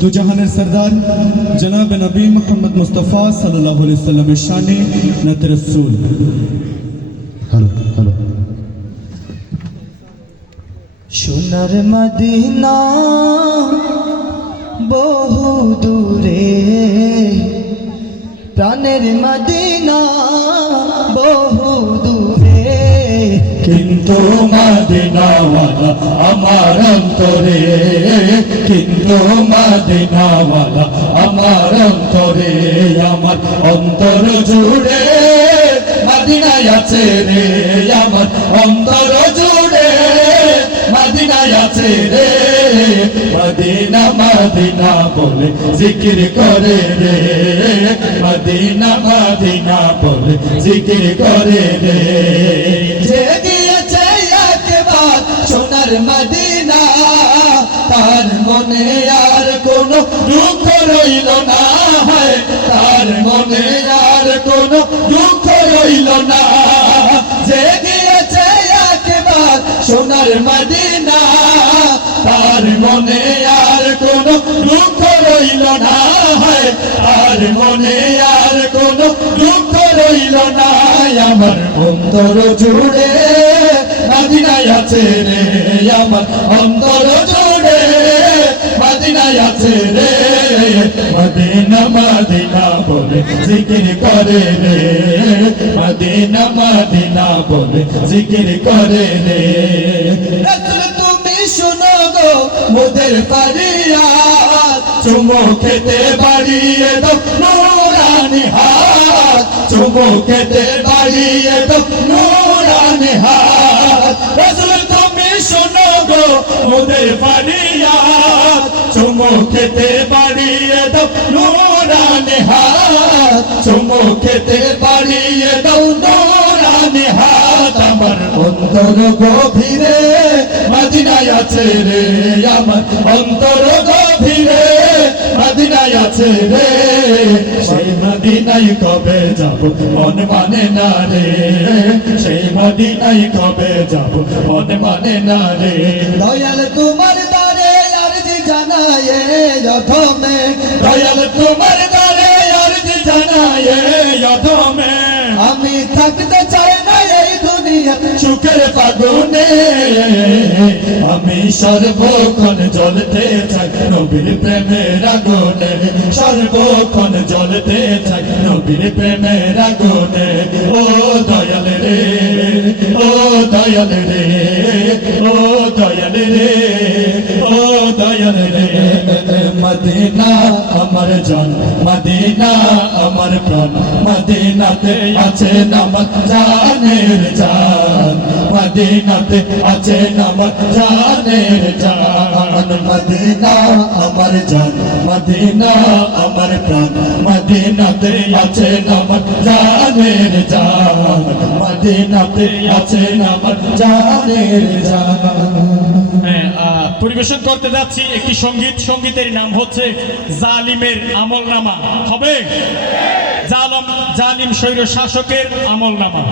দু জাহানের সরদার জনাব নবী মোহাম্মদ মুস্তফা সাল্লাহ সাল্লামের শানে নত রসুল হ্যালো হ্যালো সোনার মদিনা বহু দূরে প্রাণের মদিনা বহু দূরে কিন্তু মদিনাওয়ালা আমার অন্তরে, কিন্তু মদিনাওয়ালা আমার অন্তরে, আমার অন্তর জুড়ে মদিনায় আছে রে, আমার অন্তর জুড়ে মদিনায় আছে রে। মদিনা মদিনা বলে জিকির করে রে, মদিনা মদিনা বলে জিকির করে রে। মনে আর কোনো দুঃখ রইল না হয়। তার মনে আর কোনো দুঃখ রইল না। যে গিয়েছে একবার সোনার মদিনা, তার মনে আর কোনো দুঃখ রইল না হয়। তার মনে আর কোনো দুঃখ রইল না আমার অন্তর জুড়ে মদিনায় আছে রে, আমার অন্তর জুড়ে মদিনা মদিনা বলে জিকির করে রে। মদিনা মদিনা বলে জিকির করে রে। তুমি শুনো গো মোদের পারিয়া চুমো খেতে বাড়িয়ে দাও নুরানি হাত। চুমো খেতে বাড়িয়ে দাও নুরানি হাত। মোদের পারিয়া চুমো খেতে বাড়িয়ে দাও নুরানি হাত চুমো খেতে বাড়িয়ে দাও নুরানি আমার অন্তর গভীরে, মদিনায় আছে রে আমার অন্তর গভীরে, মদিনায় আছে রে। সেই মদিনায় কবে যাব? মন মানে না রে সেই মদিনাই কবে যাব? মন মানে না রে। দয়াল তোমার দ্বারে আর জানায় যথমে। দয়াল তোমার সুখের পাগুনে আমি সর্বক্ষণ জ্বলতে চাই নবীর প্রেমের আগুনে। সর্বক্ষণ জ্বলতে চাই নবীর প্রেমের আগুনে। ও দয়াল রে, ও দয়াল রে, ও দয়াল রে। দয়াল রে, মদিনা আমার জান, মদিনা আমার প্রাণ, মদিনাতে আছে নামক জানের জান, মদিনাতে আছে নামক জানের জান। মদিনা আমার জান, মদিনা আমার প্রাণ, মদিনাতে আছে নামক জানের জান, মদিনাতে আছে নামক জানের জান। পরিবেশন করতে যাচ্ছি একটি সংগীত, সঙ্গীতের নাম হচ্ছে জালিমের আমল নামা হবে? জালম, জালিম স্বৈর শাসকের আমল নামা